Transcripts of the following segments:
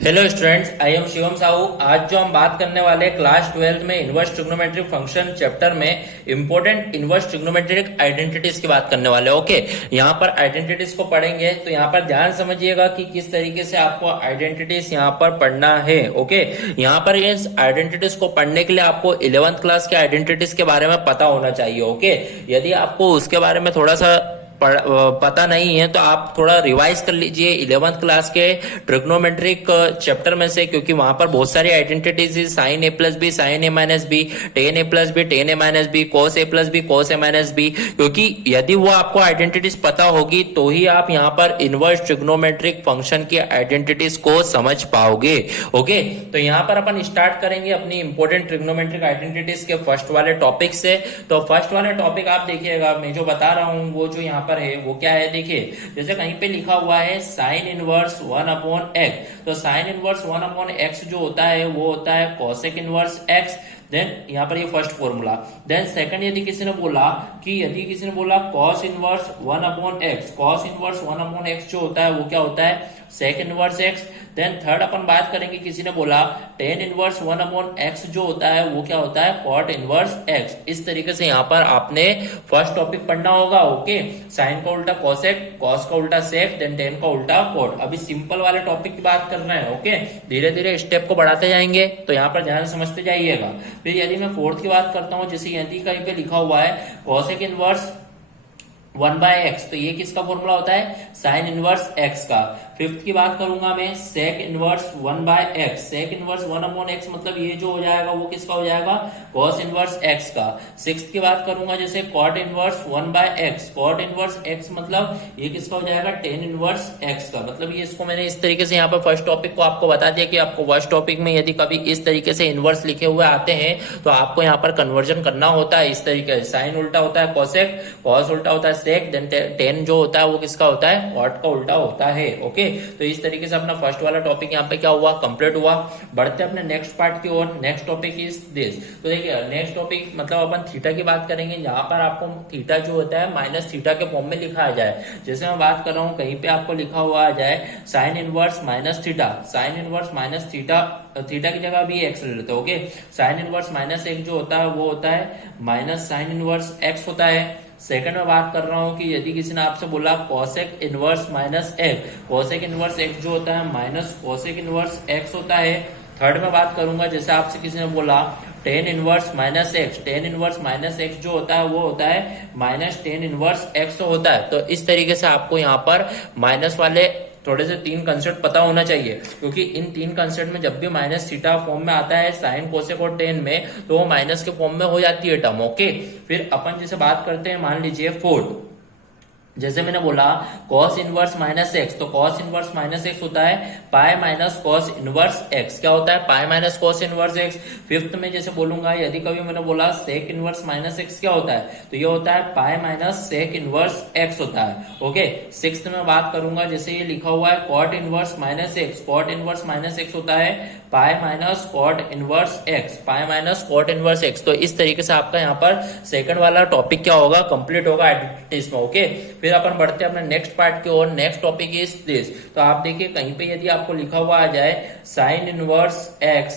Hello students, I am Shivam Sahu. आज जो हम बात करने वाले हैं क्लास 12 में इनवर्स ट्रिग्नोमेट्रिक फंक्शन चैप्टर में इंपॉर्टेंट इनवर्स ट्रिग्नोमेट्रिक आइडेंटिटीज की बात करने वाले हैं। ओके, यहाँ पर आइडेंटिटीज को पढ़ेंगे तो यहाँ पर ध्यान समझिएगा कि किस तरीके से आपको आइडेंटिटीज यहाँ पर पढ़ना है। ओके, यहाँ पर इस आइडेंटिटीज को पढ़ने के लिए आपको 11th क्लास के आइडेंटिटीज के बारे में पता होना चाहिए। ओके, यदि आपको उसके बारे में थोड़ा सा पता नहीं है तो आप थोड़ा रिवाइज कर लीजिए 11th क्लास के ट्रिग्नोमेट्रिक चैप्टर में से, क्योंकि वहां पर बहुत सारी आइडेंटिटीज है। Sign a plus B, sign a minus B, ten A plus B, ten a minus B, cos A plus B, cos A minus B. क्योंकि यदि वो आपको आइडेंटिटीज पता होगी तो ही आप यहाँ पर इनवर्स ट्रिग्नोमेट्रिक फंक्शन की आइडेंटिटीज को समझ पाओगे। ओके, तो यहाँ पर अपन स्टार्ट करेंगे अपनी इंपॉर्टेंट ट्रिग्नोमेट्रिक आइडेंटिटीज के फर्स्ट वाले टॉपिक से। तो फर्स्ट वाले टॉपिक आप देखिएगा, मैं जो बता रहा हूँ वो जो यहाँ है वो क्या है। देखिए, जैसे कहीं पे लिखा हुआ है साइन इनवर्स 1 अपॉन एक्स, तो साइन इनवर्स 1 अपॉन एक्स जो होता है वो होता है कोसेक इनवर्स एक्स। देन यहाँ पर ये फर्स्ट फॉर्मूला। देन सेकंड, यदि किसी ने बोला cos inverse 1 upon x, cos inverse 1 upon x जो होता है वो क्या होता है sec inverse x. Then third अपन बात करेंगे, किसी ने बोला टेन इनवर्स 1 अपॉन एक्स जो होता है वो क्या होता है कॉट इनवर्स एक्स। इस तरीके से यहाँ पर आपने फर्स्ट टॉपिक पढ़ना होगा। ओके, साइन का उल्टा कॉसेक, कॉस का उल्टा सेक, देन टेन का उल्टा कॉट। अभी सिंपल वाले टॉपिक की बात करना है। ओके, धीरे धीरे स्टेप को बढ़ाते जाएंगे तो यहाँ पर ध्यान समझते जाइएगा। फिर यदि मैं फोर्थ की बात करता हूँ, जैसे यदि कहीं पे लिखा हुआ है कॉसेक इनवर्स 1 बाय एक्स, तो ये किसका फॉर्मूला होता है साइन इनवर्स एक्स का। फिफ्थ की बात करूंगा मैं sec inverse 1 by x, sec inverse 1 upon x मतलब ये जो हो जाएगा वो किसका हो जाएगा कॉस इनवर्स एक्स का। सिक्स्थ की बात करूंगा जैसे cot inverse 1 by x, cot inverse x मतलब ये किसका हो जाएगा टेन इनवर्स एक्स का। मतलब ये इसको मैंने इस तरीके से यहाँ पर फर्स्ट टॉपिक को आपको बता दिया कि आपको फर्स्ट टॉपिक में यदि कभी इस तरीके से इनवर्स लिखे हुए आते हैं तो आपको यहाँ पर कन्वर्जन करना होता है इस तरीके से। साइन उल्टा होता है कॉसेक, कॉस उल्टा होता है सेक, देन टेन जो होता है वो किसका होता है कॉट का उल्टा होता है। ओके, तो इस तरीके से अपना फर्स्ट वाला टॉपिक यहाँ पे क्या हुआ कंप्लीट हुआ। बढ़ते अपने नेक्स्ट पार्ट की ओर। Next topic is this. तो देखिए नेक्स्ट टॉपिक मतलब अपन थीटा की बात करेंगे। यहाँ पर आपको थीटा जो होता है माइनस थीटा के फॉर्म में लिखा आ जाए। जैसे मैं बात कर रहा हूँ कहीं पे आपको लिखा हुआ आ जाए sine inverse minus theta, sine inverse minus theta, theta की जगह भी एक्स ले लेते हैं। Okay, sine inverse minus x जो होता है वो होता है माइनस साइन इनवर्स एक्स होता है। सेकंड में बात कर रहा हूं कि यदि किसी ने आपसे बोला cosec inverse minus x, cosec inverse x जो होता है माइनस कोसेक इनवर्स एक्स होता है। थर्ड में बात करूंगा जैसे आपसे किसी ने बोला tan inverse minus x, tan inverse minus x जो होता है वो होता है माइनस टेन इनवर्स एक्स होता है। तो इस तरीके से आपको यहाँ पर माइनस वाले थोड़े से तीन कंसेप्ट पता होना चाहिए, क्योंकि इन तीन कंसेप्ट में जब भी माइनस थीटा फॉर्म में आता है साइन कोसेक और टेन में तो वो माइनस के फॉर्म में हो जाती है टर्म। ओके, फिर अपन जैसे बात करते हैं मान लीजिए फोर्थ, जैसे मैंने बोला cos इनवर्स माइनस एक्स, तो cos इनवर्स माइनस एक्स होता है pi minus cos inverse x. क्या होता है pi minus cos inverse x. Fifth में जैसे बोलूंगा यदि कभी मैंने बोला सेक इनवर्स माइनस एक्स क्या होता है तो ये होता है pi minus sec inverse x होता है। ओके, सिक्स्थ में बात करूंगा जैसे ये लिखा हुआ है cot inverse minus x, cot inverse minus x होता है pi minus cot inverse x, pi minus cot inverse x. तो इस तरीके से आपका यहाँ पर सेकंड वाला टॉपिक क्या होगा कंप्लीट होगा आइडेंटिटीज में। ओके, फिर अपन बढ़ते हैं अपने नेक्स्ट पार्ट की ओर। Next topic is this. तो आप देखिए कहीं पे यदि आपको लिखा हुआ आ जाए sign inverse x,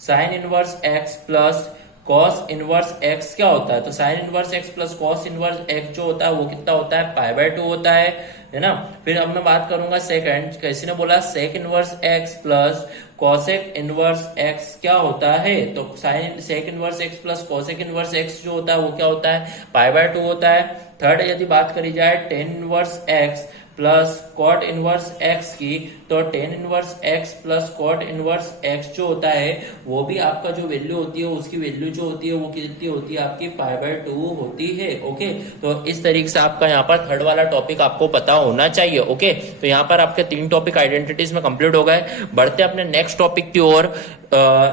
sign inverse x plus cos inverse x क्या होता है, तो sine inverse x plus cos inverse x जो होता है वो कितना होता है पाई बाय 2 होता है ना। फिर अब मैं बात करूंगा सेकंड, किसी ने बोला sec inverse x plus cosec inverse x क्या होता है, तो sine sec inverse x plus cosec inverse x जो होता है वो क्या होता है पाई बाय 2 होता है। थर्ड यदि बात करी जाए tan inverse x plus cot inverse x की, तो tan inverse x plus cot inverse x जो होता है वो भी आपका जो वैल्यू होती है उसकी वैल्यू जो होती है वो कितनी होती है आपकी पाई बाय 2 होती है। ओके, तो इस तरीके से आपका यहाँ पर थर्ड वाला टॉपिक आपको पता होना चाहिए। ओके, तो यहाँ पर आपके तीन टॉपिक आइडेंटिटीज में कंप्लीट हो गए। बढ़ते अपने नेक्स्ट टॉपिक की ओर।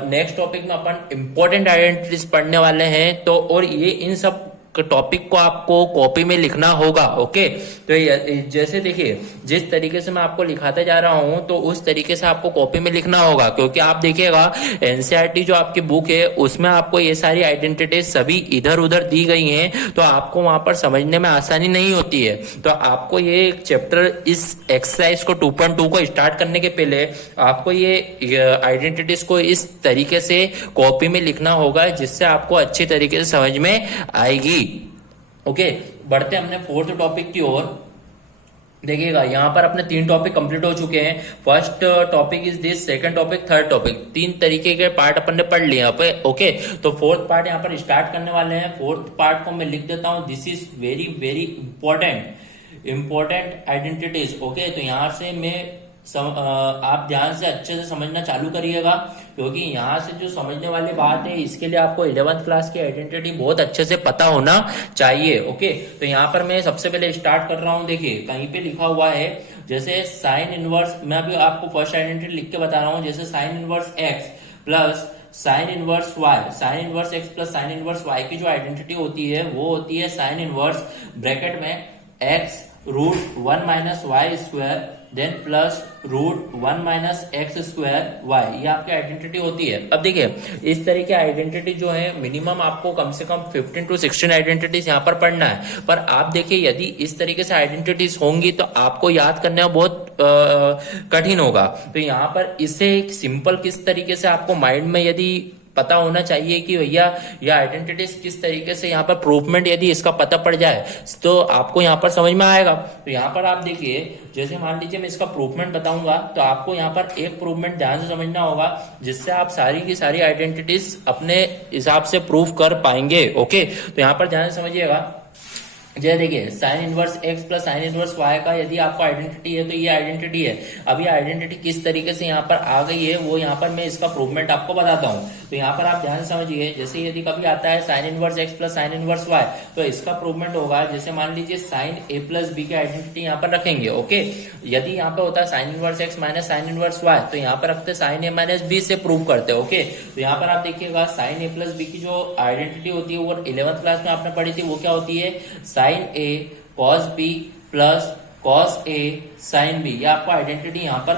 नेक्स्ट टॉपिक में अपन इंपॉर्टेंट आइडेंटिटीज पढ़ने वाले हैं। तो और ये इन सब टॉपिक को आपको कॉपी में लिखना होगा। ओके, तो जैसे देखिए जिस तरीके से मैं आपको लिखाते जा रहा हूं तो उस तरीके से आपको कॉपी में लिखना होगा, क्योंकि आप देखिएगा एनसीईआरटी जो आपकी बुक है उसमें आपको ये सारी आइडेंटिटीज सभी इधर उधर दी गई हैं, तो आपको वहां पर समझने में आसानी नहीं होती है। तो आपको ये चैप्टर इस एक्सरसाइज को 2.2 को स्टार्ट करने के पहले आपको ये आइडेंटिटीज को इस तरीके से कॉपी में लिखना होगा, जिससे आपको अच्छी तरीके से समझ में आएगी। ओके, बढ़ते हमने फोर्थ टॉपिक की ओर। देखिएगा यहाँ पर अपने 3 टॉपिक कंप्लीट हो चुके हैं। First topic is this, second topic, third topic, 3 तरीके के पार्ट अपन ने पढ़ लिए यहाँ पे। ओके, तो फोर्थ पार्ट यहाँ पर स्टार्ट करने वाले हैं। फोर्थ पार्ट को मैं लिख देता हूँ, this is very very important identities. Okay, तो यहाँ से मैं आप ध्यान से अच्छे से समझना चालू करिएगा, क्योंकि यहाँ से जो समझने वाली बात है इसके लिए आपको 11th क्लास की आइडेंटिटी बहुत अच्छे से पता होना चाहिए। ओके, तो यहाँ पर मैं सबसे पहले स्टार्ट कर रहा हूँ। देखिए कहीं पे लिखा हुआ है जैसे साइन इनवर्स, मैं अभी आपको फर्स्ट आइडेंटिटी लिख के बता रहा हूँ, जैसे sine inverse x plus sine inverse y, sine inverse x plus sine inverse y की जो आइडेंटिटी होती है वो होती है साइन इनवर्स ब्रैकेट में x root 1 minus y square then plus root 1 minus x square y, ये आपकी आइडेंटिटी होती है। अब देखिए इस तरह की आइडेंटिटी जो है मिनिमम आपको कम से कम 15 to 16 आइडेंटिटीज यहाँ पर पढ़ना है। पर आप देखिए यदि इस तरीके से आइडेंटिटीज होंगी तो आपको याद करने में बहुत कठिन होगा। तो यहाँ पर इसे एक सिंपल किस तरीके से आपको माइंड में यदि पता होना चाहिए कि भैया ये आइडेंटिटीज किस तरीके से यहाँ पर प्रूफमेंट यदि इसका पता पड़ जाए तो आपको यहाँ पर समझ में आएगा। तो यहाँ पर आप देखिए जैसे मान लीजिए मैं इसका प्रूफमेंट बताऊंगा तो आपको यहाँ पर एक प्रूफमेंट ध्यान से समझना होगा, जिससे आप सारी की सारी आइडेंटिटीज अपने हिसाब से प्रूफ कर पाएंगे। ओके, तो यहाँ पर ध्यान से समझिएगा। जय देखिए sine inverse x plus sine inverse y का यदि आपको आइडेंटिटी है तो ये आइडेंटिटी है। अब ये आइडेंटिटी किस तरीके से यहाँ पर आ गई है वो यहाँ पर मैं इसका प्रूवमेंट आपको बताता हूँ। तो यहाँ पर आप ध्यान से समझिए, जैसे यदि कभी आता है sine inverse x plus sine inverse y तो इसका प्रूवमेंट होगा, जैसे मान लीजिए साइन ए प्लस बी की आइडेंटिटी यहाँ पर रखेंगे। ओके, यदि यहाँ पे होता है sine inverse x minus sine inverse y तो यहाँ पर रखते साइन ए माइनस बी से प्रूव करते। ओके, तो यहाँ पर आप देखिएगा साइन ए प्लस बी की जो आइडेंटिटी होती है वो 11th क्लास में आपने पढ़ी थी, वो क्या होती है sign A cos B plus cos A sine b, ये आपको आइडेंटिटी यहाँ पर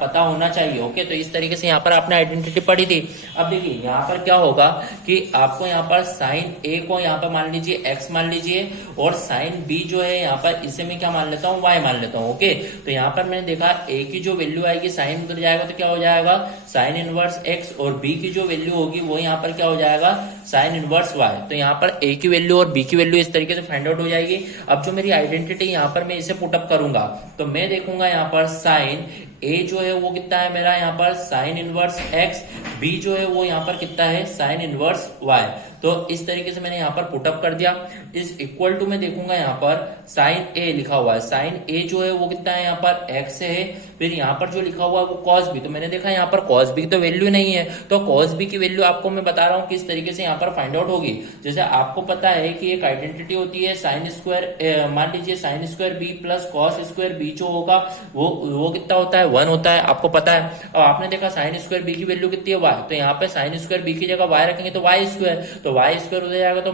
पता होना चाहिए। ओके, तो इस तरीके से यहाँ पर आपने आइडेंटिटी पढ़ी थी। अब देखिए यहाँ पर क्या होगा कि आपको यहाँ पर साइन ए को यहाँ पर मान लीजिए एक्स मान लीजिए और साइन बी जो है यहाँ पर इसे मैं क्या मान लेता हूँ वाई मान लेता हूँ। ओके, तो यहाँ पर मैंने देखा ए की जो वैल्यू आएगी साइन उधर जाएगा तो क्या हो जाएगा साइन इनवर्स एक्स, और बी की जो वैल्यू होगी वो यहाँ पर क्या हो जाएगा साइन इनवर्स वाई। तो यहाँ पर ए की वैल्यू और बी की वैल्यू इस तरीके से फाइंड आउट हो जाएगी। अब जो मेरी आइडेंटिटी यहाँ पर मैं इसे पुटअप करूंगा तो मैं देखूंगा यहाँ पर साइन ए जो है वो कितना है मेरा यहाँ पर साइन इनवर्स एक्स, बी जो है वो यहाँ पर कितना है साइन इनवर्स वाई। तो इस तरीके से मैंने यहाँ पर पुटअप कर दिया। इस इक्वल टू में देखूंगा यहाँ पर साइन ए लिखा हुआ है, साइन ए जो है वो कितना है यहाँ पर एक्स है, फिर यहाँ पर जो लिखा हुआ है वो कॉस बी, तो मैंने देखा यहाँ पर कॉस बी की तो वैल्यू नहीं है, तो कॉस बी की वैल्यू आपको मैं बता रहा हूँ किस तरीके से यहाँ पर फाइंड आउट होगी। जैसे आपको पता है कि एक आइडेंटिटी होती है साइन स्क्वायर, मान लीजिए sine square b plus cos square b जो होगा वो कितना होता है 1 होता है, आपको पता है। अब आपने देखा साइन स्क्वायर बी की वैल्यू कितनी है वाई, तो यहाँ पे साइन स्क्वायर बी की जगह वाई रखेंगे तो वाई स्क्वायर, तो वाई स्क्वायर हो जाएगा तो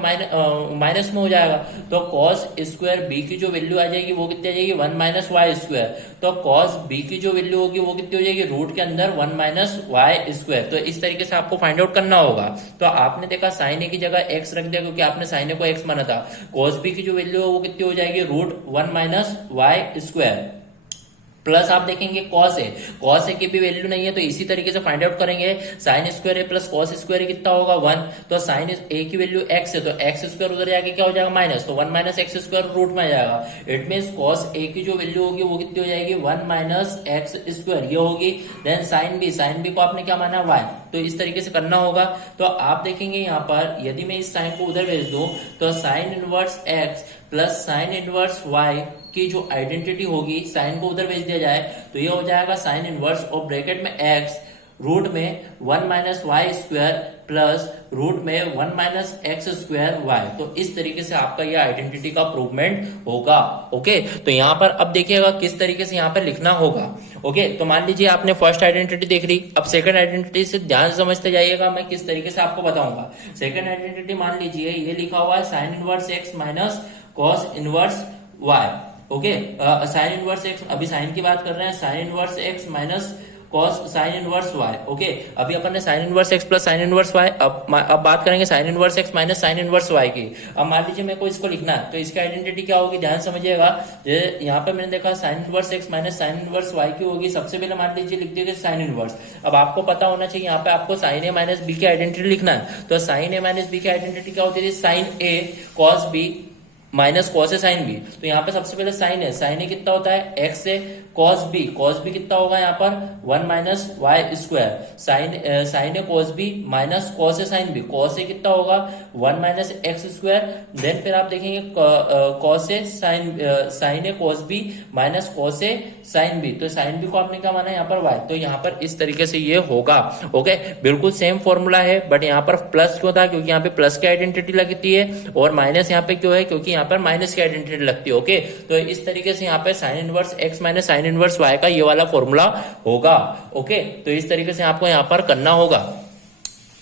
माइनस में हो जाएगा, तो कॉस स्क्वायर बी की जो वैल्यू आ जाएगी वो कितनी आ जाएगी 1 माइनस वाई स्क्वायर, तो कॉस बी की जो वैल्यू होगी वो कितनी हो जाएगी रूट के अंदर 1 माइनस वाई स्क्वायर। तो इस तरीके से आपको फाइंड आउट करना होगा। तो आपने देखा साइन ए की जगह एक्स रख दिया क्योंकि आपने साइन ए को एक्स माना था, कॉस बी की जो वैल्यू है वो कितनी हो जाएगी root 1 minus y square, plus आप देखेंगे कॉस ए की भी वैल्यू नहीं है तो इसी तरीके से फाइंड आउट करेंगे साइन स्क्वायर ए प्लस कॉस स्क्वायर कितना होगा 1, तो साइन ए की वैल्यू एक्स है तो एक्स स्क्वायर उधर जाके क्या हो जाएगा माइनस, तो 1 माइनस एक्स स्क्वायर रूट में आ जाएगा। इट मीन कॉस ए की जो वैल्यू होगी वो कितनी हो जाएगी 1 माइनस एक्स स्क्वायर ये होगी। देन साइन बी को आपने क्या माना वाई, तो इस तरीके से करना होगा। तो आप देखेंगे यहाँ पर यदि मैं इस साइन को उधर भेज दूं तो sine inverse x plus sine inverse y की जो आइडेंटिटी होगी साइन को उधर भेज दिया जाए तो ये हो जाएगा साइन इनवर्स और ब्रैकेट में एक्स रूट में 1 minus y square plus root में 1 माइनस एक्स स्क्वायर वाई। तो इस तरीके से आपका ये आइडेंटिटी का प्रूवमेंट होगा। ओके, तो यहाँ पर अब देखिएगा किस तरीके से यहाँ पर लिखना होगा। ओके, तो मान लीजिए आपने फर्स्ट आइडेंटिटी देख ली, अब सेकंड आइडेंटिटी से ध्यान से समझते जाइएगा, मैं किस तरीके से आपको बताऊंगा। सेकंड आइडेंटिटी मान लीजिए ये लिखा हुआ है sine inverse x minus cos inverse y. Okay, sine inverse x, अभी साइन की बात कर रहे हैं, sine inverse x minus cos sine inverse y. Okay, अभी अपन ने sine inverse x plus sine inverse y, अब बात करेंगे sine inverse x minus sine inverse y की। अब मान लीजिए मेरे को इसको लिखना है, तो इसकी आइडेंटिटी क्या होगी, ध्यान समझिएगा। यहाँ पे मैंने देखा sine inverse x minus sine inverse y की होगी। सबसे पहले मान लीजिए लिख दिया साइन इनवर्स। अब आपको पता होना चाहिए यहाँ पे आपको साइन ए माइनस बी की आइडेंटिटी लिखना है। तो साइन ए माइनस बी की आइडेंटिटी क्या होती है, sign A cos B minus cos A sine b. तो यहाँ पे सबसे पहले साइन ए कितना होता है, एक्स से कॉस बी कितना होगा यहाँ पर 1 minus y square. Sign A cos B minus cos A sine B, cos A कितना होगा 1 माइनस एक्स स्क्वायर। देन फिर आप देखेंगे cos A sign A cos B minus cos A sine b. तो साइन बी को आपने क्या माना यहाँ पर वाई, तो यहाँ पर इस तरीके से ये होगा। ओके, बिल्कुल सेम फॉर्मूला है, बट यहाँ पर प्लस क्यों था, क्योंकि यहाँ पे प्लस की आइडेंटिटी लगती है, और माइनस यहाँ पे क्यों है, क्योंकि यहाँ पर माइनस की आइडेंटिटी लगती है। ओके, तो इस तरीके से यहाँ पे sine inverse x minus sine inverse y का ये वाला फॉर्मूला होगा। ओके, तो इस तरीके से आपको यहाँ पर करना होगा।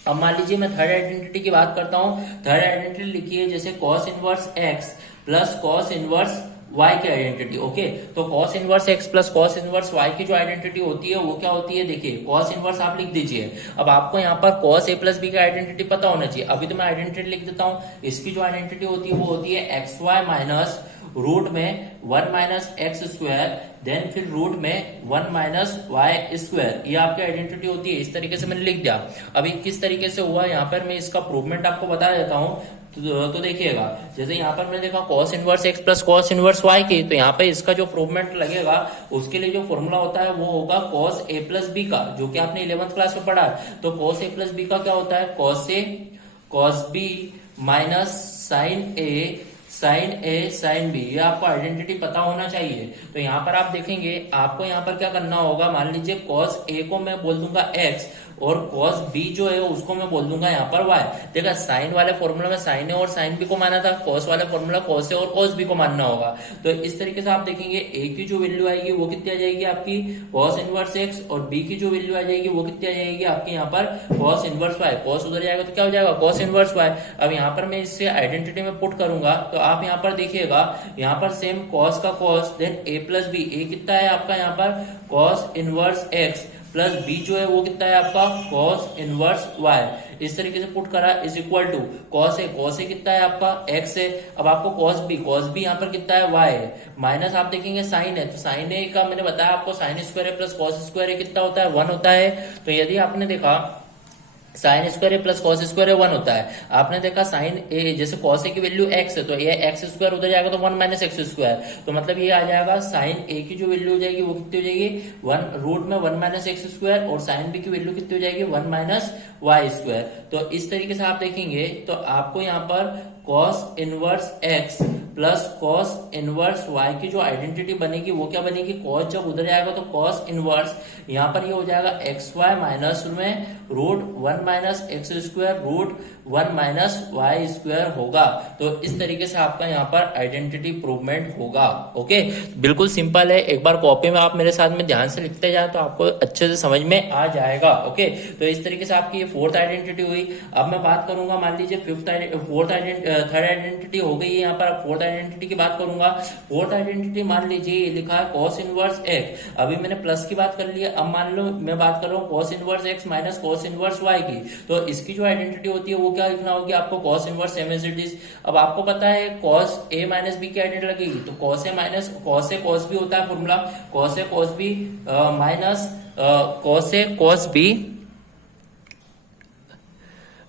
अब मान लीजिए मैं थर्ड आइडेंटिटी की बात करता हूं। थर्ड आइडेंटिटी लिखिए जैसे cos inverse x plus cos inverse y की आइडेंटिटी। ओके, तो cos inverse x plus cos inverse y की जो आइडेंटिटी होती है वो क्या होती है, देखिए cos इनवर्स आप लिख दीजिए। अब आपको यहाँ पर cos a प्लस बी की आइडेंटिटी पता होना चाहिए। अभी तो मैं आइडेंटिटी लिख देता हूँ। इसकी जो आइडेंटिटी होती है वो होती है एक्स वाई माइनस रूट में 1 माइनस एक्स स्क्वायर, देन फिर रूट में 1 माइनस वाई स्क्वायर। ये आपकी आइडेंटिटी होती है। इस तरीके से मैंने लिख दिया। अभी किस तरीके से हुआ यहाँ पर मैं इसका प्रूवमेंट आपको बता देता हूँ। तो देखिएगा, जैसे यहाँ पर मैंने देखा cos inverse x plus cos inverse y की, तो यहाँ पे इसका जो प्रूवमेंट लगेगा उसके लिए जो फॉर्मूला होता है वो होगा cos a प्लस बी का, जो कि आपने 11th क्लास में पढ़ा है। तो cos a प्लस बी का क्या होता है, cos a cos b minus sine a sine b. ये आपको आइडेंटिटी पता होना चाहिए। तो यहाँ पर आप देखेंगे आपको यहाँ पर क्या करना होगा, मान लीजिए cos a को मैं बोल दूंगा x और cos b जो है उसको मैं बोल दूंगा यहाँ पर y। देखा, साइन वाले फॉर्मूला में साइन ए और साइन बी को माना था, cos वाले फॉर्मूला cos ए और cos b को मानना होगा। तो इस तरीके से आप देखेंगे a की जो वैल्यू आएगी वो कितनी आ जाएगी आपकी cos इनवर्स x, और b की जो वैल्यू आ जाएगी वो कितनी आ जाएगी आपकी यहाँ पर cos इनवर्स y। cos उधर जाएगा तो क्या हो जाएगा cos इनवर्स y। अब यहाँ पर मैं इससे आइडेंटिटी में पुट करूंगा तो आप यहाँ पर देखिएगा, यहाँ पर सेम cos का cos, then a plus b, a कितना है आपका यहाँ पर cos inverse x plus b जो है वो कितना है आपका cos इनवर्स y। इस तरीके से पुट करा is equal to cos a कितना है आपका x है। अब आपको cos b यहाँ पर कितना है y है, माइनस आप देखेंगे साइन है, तो साइन ए का मैंने बताया आपको साइन स्क्वायर है प्लस cos स्क्वायर है कितना होता है 1 होता है। तो यदि आपने देखा sine square plus cos square 1 होता है, आपने देखा साइन ए जैसे कॉस ए की वैल्यू x है तो ये एक्स स्क्वायर उधर जाएगा तो 1 माइनस एक्स स्क्वायर। तो मतलब ये आ जाएगा साइन ए की जो वैल्यू हो जाएगी वो कितनी हो जाएगी 1 रूट में 1 माइनस एक्स स्क्वायर, और साइन बी की वैल्यू कितनी हो जाएगी 1 माइनस वाई स्क्वायर। तो इस तरीके से आप देखेंगे तो आपको यहाँ पर cos inverse x plus cos inverse y की जो आइडेंटिटी बनेगी वो क्या बनेगी, cos जब उधर जाएगा तो cos इनवर्स, यहाँ पर ये हो जाएगा एक्स वाई माइनस में root 1 minus x square root 1 minus y square होगा। तो इस तरीके से आपका यहाँ पर आइडेंटिटी प्रूवमेंट होगा। ओके, बिल्कुल सिंपल है। एक बार कॉपी में आप मेरे साथ में ध्यान से लिखते जाए तो आपको अच्छे से समझ में आ जाएगा। ओके, तो इस तरीके से आपकी ये फोर्थ आइडेंटिटी हुई। अब मैं बात करूंगा, मान लीजिए थर्ड आइडेंटिटी हो गई है, यहाँ पर फोर्थ आइडेंटिटी की बात करूंगा। फोर्थ आइडेंटिटी मान लीजिए लिखा है cos इनवर्स x। अभी मैंने प्लस की बात कर ली है, अब मान लो मैं बात कर रहा हूँ cos inverse x minus cos inverse y की। तो इसकी जो आइडेंटिटी होती है वो क्या लिखना होगी आपको cos inverse same as it is. अब आपको पता है cos a माइनस b की आइडेंटिटी लगेगी, तो cos a minus cos a cos b होता है formula, cos a cos b minus cos a cos b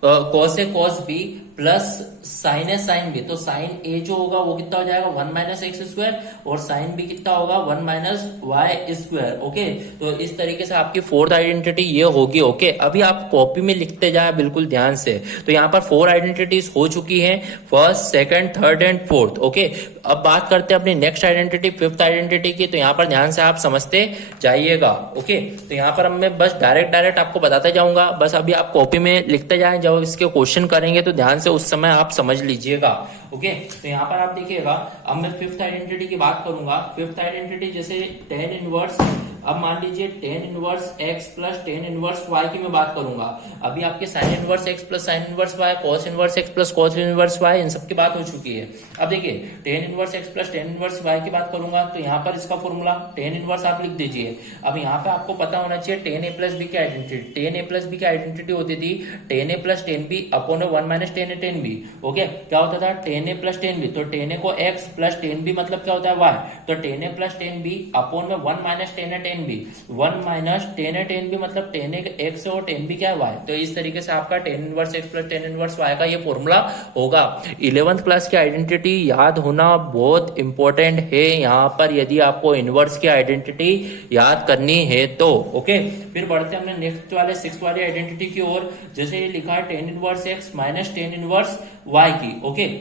cos a cos b plus sine है साइन बी, तो साइन ए जो होगा वो कितना हो जाएगा 1 माइनस एक्स स्क्वायर, और साइन बी कितना होगा 1 माइनस वाई स्क्वायर। ओके, तो इस तरीके से आपकी फोर्थ आइडेंटिटी ये होगी। ओके, अभी आप कॉपी में लिखते जाए बिल्कुल ध्यान से। तो यहाँ पर 4 आइडेंटिटीज हो चुकी हैं, first, second, third and fourth. Okay, अब बात करते हैं अपनी नेक्स्ट आइडेंटिटी, फिफ्थ आइडेंटिटी की। तो यहाँ पर ध्यान से आप समझते जाइएगा। ओके, तो यहाँ पर मैं बस डायरेक्ट आपको बताता जाऊंगा, बस अभी आप कॉपी में लिखते जाएं, जब इसके क्वेश्चन करेंगे तो ध्यान से उस समय आप समझ लीजिएगा। ओके, तो यहाँ पर आप देखिएगा, अब मैं फिफ्थ आइडेंटिटी की बात करूंगा। फिफ्थ आइडेंटिटी जैसे टेन इनवर्स, अब मान लीजिए tan inverse x plus tan inverse y की मैं बात करूंगा। अभी आपके sine inverse x plus sine inverse y, cos inverse x plus cos inverse y, इन सब की बात हो चुकी है। अब देखिए tan inverse x plus tan inverse y की बात करूंगा, तो यहाँ पर इसका फॉर्मूला टेन इनवर्स आप लिख दीजिए। अब यहाँ पे आपको पता होना चाहिए टेन ए प्लस बी की आइडेंटिटी। टेन ए प्लस बी की आइडेंटिटी होती थी टेन ए plus tan B upon 1 minus tan ए टेन बी। ओके, क्या होता था टेन ए प्लस टेन बी, तो टेन ए को एक्स प्लस टेन बी मतलब क्या होता है वाई, तो टेन ए प्लस टेन बी अपॉन में 1 माइनस टेन ए टेन बी, 1 माइनस टेन ए टेन बी मतलब टेन ए एक्स और टेन बी क्या है वाई। तो इस तरीके से आपका tan inverse x plus tan inverse y का ये फॉर्मूला होगा। 11th क्लास की आइडेंटिटी याद होना बहुत इंपॉर्टेंट है यहाँ पर, यदि आपको इनवर्स की आइडेंटिटी याद करनी है तो। ओके, फिर बढ़ते हैं हमने नेक्स्ट वाले सिक्स वाली आइडेंटिटी की ओर। जैसे ये लिखा है tan inverse x minus tan inverse y की। ओके,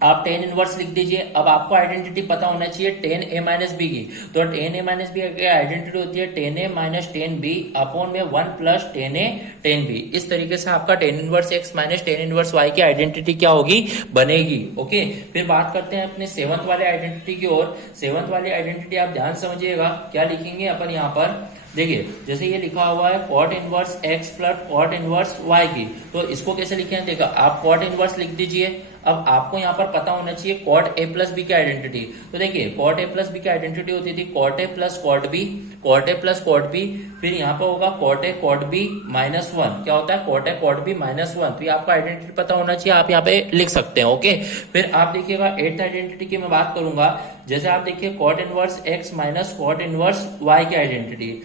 आप टेन इनवर्स लिख दीजिए। अब आपको आइडेंटिटी पता होना चाहिए टेन ए माइनस बी की, तो टेन ए माइनस बी की आइडेंटिटी होती है tan a minus tan B upon में 1 प्लस टेन ए टेन बी। इस तरीके से आपका tan inverse x minus tan inverse y की आइडेंटिटी क्या होगी, बनेगी। ओके, फिर बात करते हैं अपने सेवंथ वाले आइडेंटिटी की ओर। सेवंथ वाली आइडेंटिटी आप ध्यान समझिएगा, क्या लिखेंगे अपन यहाँ पर। देखिए जैसे ये लिखा हुआ है cot inverse x plus cot inverse y की, तो इसको कैसे लिखें, देखा आप कॉट इनवर्स लिख दीजिए। अब आपको यहाँ पर पता होना चाहिए कॉट ए प्लस बी की आइडेंटिटी। तो देखिए कॉट ए प्लस बी की आइडेंटिटी होती थी cot a plus cot b, cot a plus cot B, फिर यहाँ पर होगा कॉट ए कॉट बी माइनस वन। क्या होता है कॉट ए कॉट बी माइनस वन। तो ये आपको आइडेंटिटी पता होना चाहिए, आप यहाँ पे लिख सकते हैं। ओके, फिर आप देखिएगा एट्थ आइडेंटिटी की मैं बात करूंगा। जैसे आप देखिए cot inverse x minus cot inverse y की आइडेंटिटी,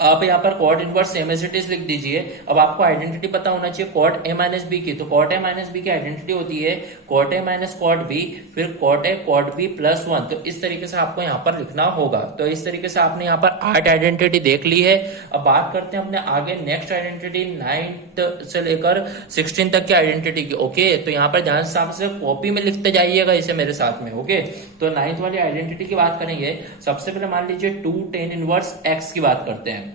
आप यहाँ पर cot inverse same as it is लिख दीजिए। अब आपको आइडेंटिटी पता होना चाहिए कॉट ए माइनस बी की, तो कॉट ए माइनस बी की आइडेंटिटी होती है cot A minus cot B, फिर कॉट ए कॉट बी प्लस वन। तो इस तरीके से आपको यहाँ पर लिखना होगा। तो इस तरीके से आपने यहाँ पर 8 आइडेंटिटी देख ली है। अब बात करते हैं अपने आगे नेक्स्ट आइडेंटिटी 9th से लेकर 16 तक की आइडेंटिटी की। ओके, तो यहाँ पर ध्यान से कॉपी में लिखते जाइएगा इसे मेरे साथ में। ओके, तो 9th वाली आइडेंटिटी की बात करेंगे। सबसे पहले मान लीजिए 2 tan इनवर्स एक्स की बात करते हैं।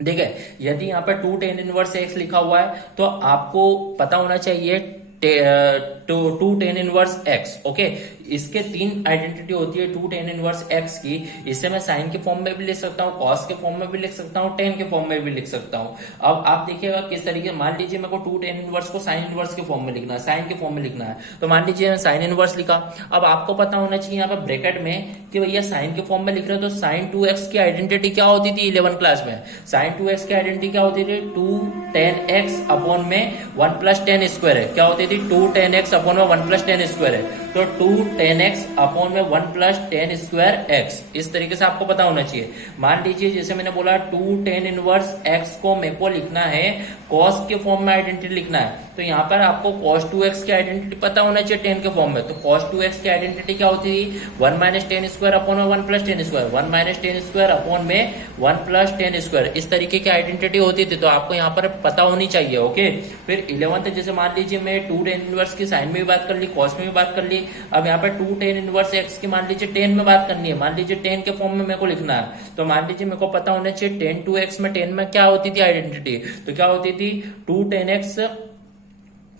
ठीक है, यदि यहाँ पर 2 tan इनवर्स एक्स लिखा हुआ है तो आपको पता होना चाहिए 2 tan इनवर्स एक्स। ओके, इसके 3 आइडेंटिटी होती है 2 tan इनवर्स एक्स की। इसे मैं साइन के फॉर्म में भी लिख सकता हूँ, कॉस के फॉर्म में भी लिख सकता हूँ, tan के फॉर्म में भी लिख सकता हूँ। अब आप देखिएगा किस तरीके, मान लीजिए मेरे को 2 tan इनवर्स को साइन इनवर्स के फॉर्म में लिखना है, साइन के फॉर्म में लिखना है, तो मान लीजिए मैं साइन इनवर्स लिखा। अब आपको पता होना चाहिए यहाँ पर ब्रैकेट में कि भैया साइन के फॉर्म में लिख रहे हो तो साइन 2x की आइडेंटिटी क्या होती थी 11th क्लास में। साइन 2x की आइडेंटिटी क्या होती थी 2 tan x अपॉन में 1 प्लस tan स्क्वायर है। क्या होती थी 2 tan x अपॉन में 1 प्लस tan स्क्वायर है, तो 2 tan x अपॉन में 1 प्लस tan स्क्वायर x। इस तरीके से आपको पता होना चाहिए। मान लीजिए जैसे मैंने बोला 2 tan इनवर्स x को मेरे को लिखना है cos के फॉर्म में आइडेंटिटी लिखना है, तो यहाँ पर आपको cos 2x की आइडेंटिटी पता होना चाहिए tan के फॉर्म में। तो cos 2x की आइडेंटिटी क्या होती थी 1 माइनस tan स्क्वायर अपॉन में 1 plus tan square, 1 minus tan square upon में 1 प्लस tan स्क्वायर। इस तरीके की आइडेंटिटी होती थी, तो आपको यहाँ पर पता होनी चाहिए। ओके, फिर 11th जैसे मान लीजिए मैं 2 tan इनवर्स की साइन में भी बात कर ली, कॉस में भी बात कर ली। अब यहाँ पर 2 tan इनवर्स एक्स की मान लीजिए tan में बात करनी है, मान लीजिए tan के फॉर्म में मेरे को लिखना है, तो मान लीजिए मेरे को पता होना चाहिए tan 2x में tan में क्या होती थी आइडेंटिटी, तो क्या होती थी 2 tan x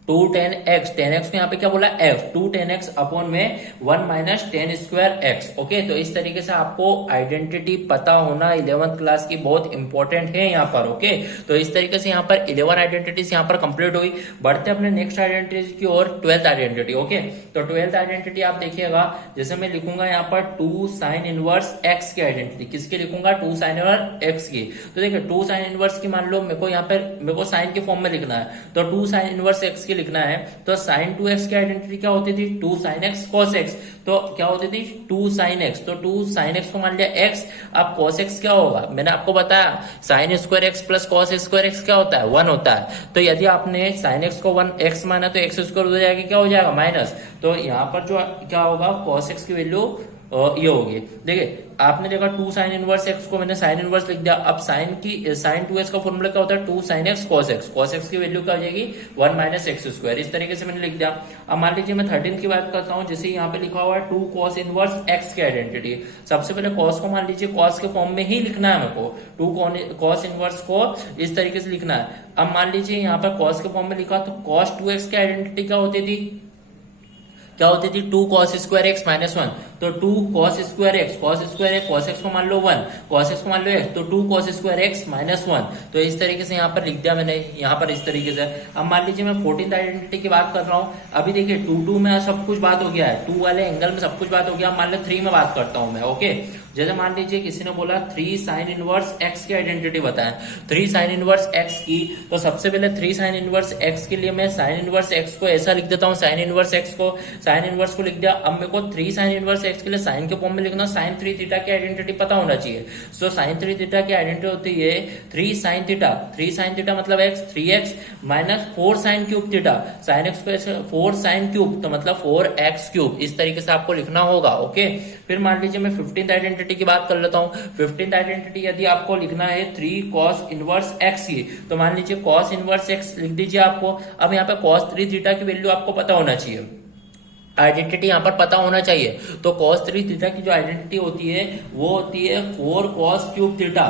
2 tan x, tan x को यहाँ पे क्या बोला f, 2 tan x अपॉन में 1 minus tan square x। Okay, तो इस तरीके से आपको आइडेंटिटी पता होना 11th क्लास की बहुत इंपॉर्टेंट है यहाँ पर। ओके, तो इस तरीके से यहाँ पर 11 आइडेंटिटीज यहाँ पर कंप्लीट हुई। बढ़ते अपने नेक्स्ट आइडेंटिटी की ओर 12th आइडेंटिटी। ओके, तो 12th आइडेंटिटी आप देखिएगा, जैसे मैं लिखूंगा यहाँ पर 2 साइन इनवर्स x की आइडेंटिटी, किसकी लिखूंगा 2 साइन इनवर्स x की। तो देखिए 2 साइन इनवर्स की मान लो मेरे को यहाँ पर मेरे को साइन के फॉर्म में लिखना है, तो 2 साइन इनवर्स x की लिखना है तो sin 2x की आइडेंटिटी क्या होती थी 2 sin x cos x, तो क्या होती थी 2 sin x, तो 2 sin x को मान लिया x। अब cos x क्या होगा, मैंने आपको बताया sin square x plus cos square x क्या होता है 1 होता है। तो यदि आपने sin x को 1 x माना तो x स्क्वायर हो जाएगा, क्या हो जाएगा माइनस, तो यहाँ पर जो क्या होगा cos x की वैल्यू ये होगी। देखिए आपने देखा 2 sin इनवर्स x को मैंने sin इनवर्स लिख दिया। अब sin 2x का फॉर्मूला क्या होता है 2 sin x cos x, cos x की वैल्यू क्या हो जाएगी 1 माइनस एक्स स्क्वायर, इस तरीके से मैंने लिख दिया। अब मान लीजिए मैं 13 की बात करता हूँ, जैसे यहाँ पे लिखा हुआ है 2 cos इनवर्स x की आइडेंटिटी। सबसे पहले cos को मान लीजिए cos के फॉर्म में ही लिखना है मेरे को, 2 cos इनवर्स को इस तरीके से लिखना है। अब मान लीजिए यहाँ पर cos के फॉर्म में लिखा तो cos 2x की आइडेंटिटी क्या होती थी 2 cos स्क्वायर x माइनस 1, तो 2 cos square x, cos x को मान लो 1, cos x को मान लो x, तो 2 cos स्क्वायर x माइनस 1। तो इस तरीके से यहाँ पर लिख दिया मैंने, यहाँ पर इस तरीके से। अब मान लीजिए मैं 14th आइडेंटिटी की बात कर रहा हूँ। अभी देखिए 2 में सब कुछ बात हो गया है, 2 वाले एंगल में सब कुछ बात हो गया। मान लो 3 में बात करता हूँ मैं, ओके। जैसे मान लीजिए किसी ने बोला 3 sin इनवर्स x की आइडेंटिटी बताएं, 3 sin इनवर्स x की, तो सबसे पहले 3 sin इनवर्स x के लिए मैं sin इनवर्स x को ऐसा लिख देता हूँ, sin इनवर्स x को sin इनवर्स को लिख दिया। अब मेरे को 3 sin इनवर्स x के लिए sin के फॉर्म में लिखना, sin 3 थीटा की आइडेंटिटी पता होना चाहिए। सो sin 3 थीटा की आइडेंटिटी होती है 3 sin थीटा, 3 sin थीटा मतलब x, 3x minus 4 sin cube theta, sin x को 4 sin क्यूब तो मतलब 4x क्यूब, इस तरीके से आपको लिखना होगा, ओके। फिर मान लीजिए मैं 15th आइडेंटिटी की बात कर लेता हूँ। 15th आइडेंटिटी यदि आपको लिखना है 3 cos इनवर्स x की, तो मान लीजिए cos इनवर्स x लिख दीजिए आपको। अब यहाँ पे cos 3 थीटा की वैल्यू आपको पता होना चाहिए, आइडेंटिटी यहाँ पर पता होना चाहिए। तो cos 3 थीटा की जो आइडेंटिटी होती है वो होती है 4 cos cube theta,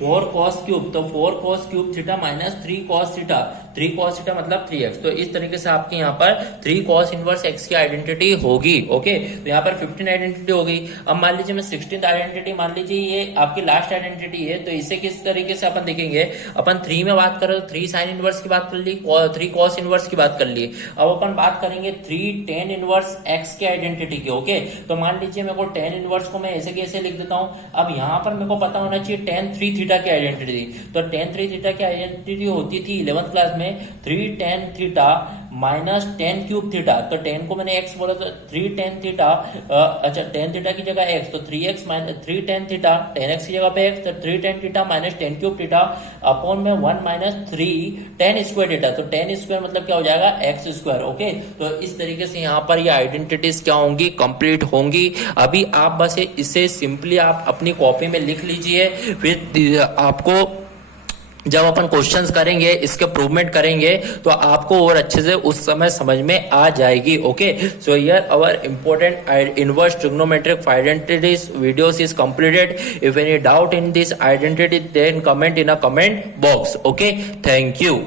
4 cos cube, तो 4 cos cube theta minus 3 cos theta, 3 cos theta मतलब 3x। तो इस तरीके से आपके यहाँ पर 3 cos इनवर्स x की आइडेंटिटी होगी, ओके। तो यहाँ पर 15 आइडेंटिटी हो गई। अब मान लीजिए मैं 16th आइडेंटिटी, मान लीजिए ये आपकी लास्ट आइडेंटिटी है, तो इसे किस तरीके से अपन देखेंगे। अपन 3 में बात करें तो 3 sin इनवर्स की बात कर ली, 3 cos इनवर्स की बात कर ली। अब अपन बात करेंगे 3 tan इनवर्स x की आइडेंटिटी की, ओके। तो मान लीजिए मेरे को tan इनवर्स को मैं ऐसे कैसे लिख देता हूँ। अब यहाँ पर मेरे को पता होना चाहिए tan 3 थीटा की आइडेंटिटी, तो tan 3 थीटा की आइडेंटिटी होती थी 11th क्लास में 3 tan theta minus 10 cube theta. तो 10 को मैंने x बोला तो 3 tan थीटा, अच्छा tan थीटा की जगह x, तो 3x minus 3 tan theta, 10x की जगह पे x, तो 3 tan theta minus 10 cube theta upon में 1 माइनस 3 tan स्क्वायर थीटा, तो tan स्क्वायर मतलब क्या हो जाएगा x स्क्वायर, ओके। तो इस तरीके से यहाँ पर ये आइडेंटिटीज क्या होंगी, कंप्लीट होंगी। अभी आप बस इसे सिंपली आप अपनी कॉपी में लिख लीजिए, फिर आपको जब अपन क्वेश्चंस करेंगे, इसके प्रूवमेंट करेंगे, तो आपको और अच्छे से उस समय समझ में आ जाएगी, okay. So here our important inverse trigonometric identities videos is completed. If any doubt in this identity then comment in a comment box, okay. Thank you.